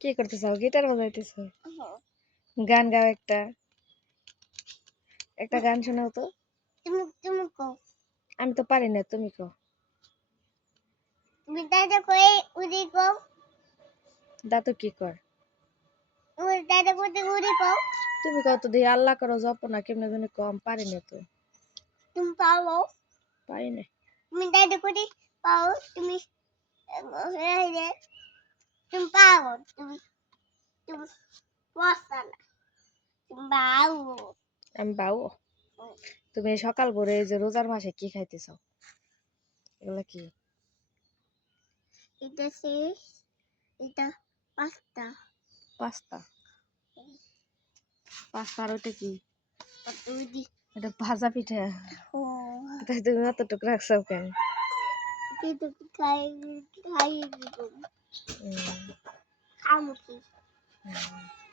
কি করতেছো? গিটার বাজাইতেছো? গান গাও একটা। একটা গান শোনাও তো। তুমি তুমি কও। আমি তো পারি না, তুমি কও। তুমি দাদা কই উড়ি কও। দাদু কি কর? তুমি দাদা কই উড়ি কও। তুমি কত দিয়ে আল্লাহ করো জপ না কেমনে জানি কম পারি না তো। তুমি পাও। পারি না। তুমি দাদা কই পাও তুমি তুমি পাও তুমি তুমি পড়ছ না। তুমি পাও। আমি বাউ। তুমি সকাল ভোরে এই যে রোজার মাসে কি খাইতেছো? এগুলা কি? এটা শেষ এটা পাস্তা পাস্তা। পাস্তা আর ওটা কি? উড়ি এটা ভাজা পিঠা। ও তাই তুমি অতটুকু রাখছো কেন? কিন্তু খাই খাই উম, খামুকি উম।